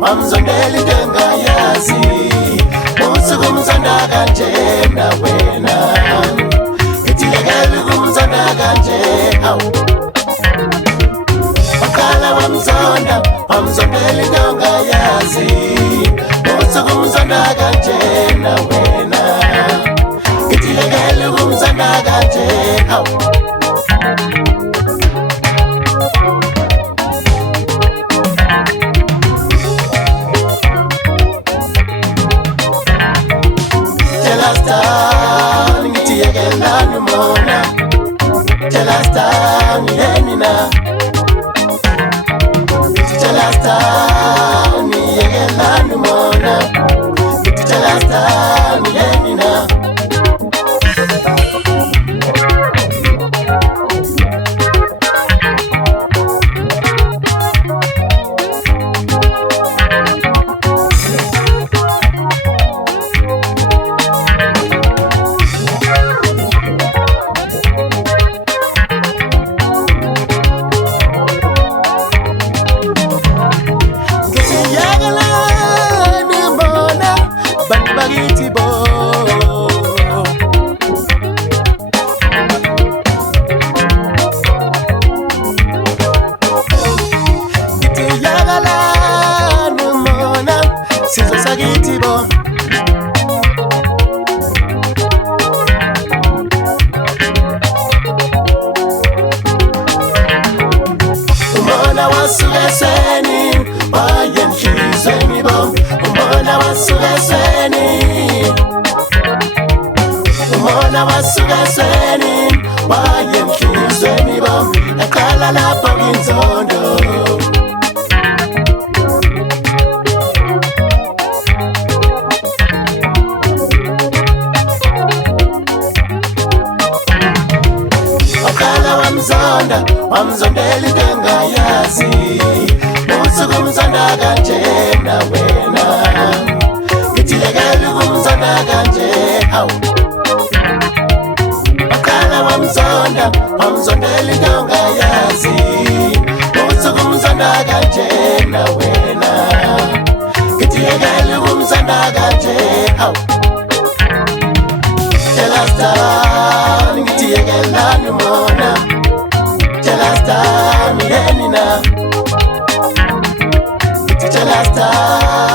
Wamzondeli dengayazi usuku mzonda kanje na wena itiyekeli kumzonda kanje wakala wamzondeli dengayazi usuku mzonda kanje na wena itiyekeli kumzonda kanje Wamzondeli dengayazi usuku mzonda kanje na wena itiyekeli kumzonda kanje wakala wamzondeli dengayazi usuku mzonda kanje na wena itiyekeli kumzonda kanje Jelastan ngitiyekela numona Jelastan milenina Jelastan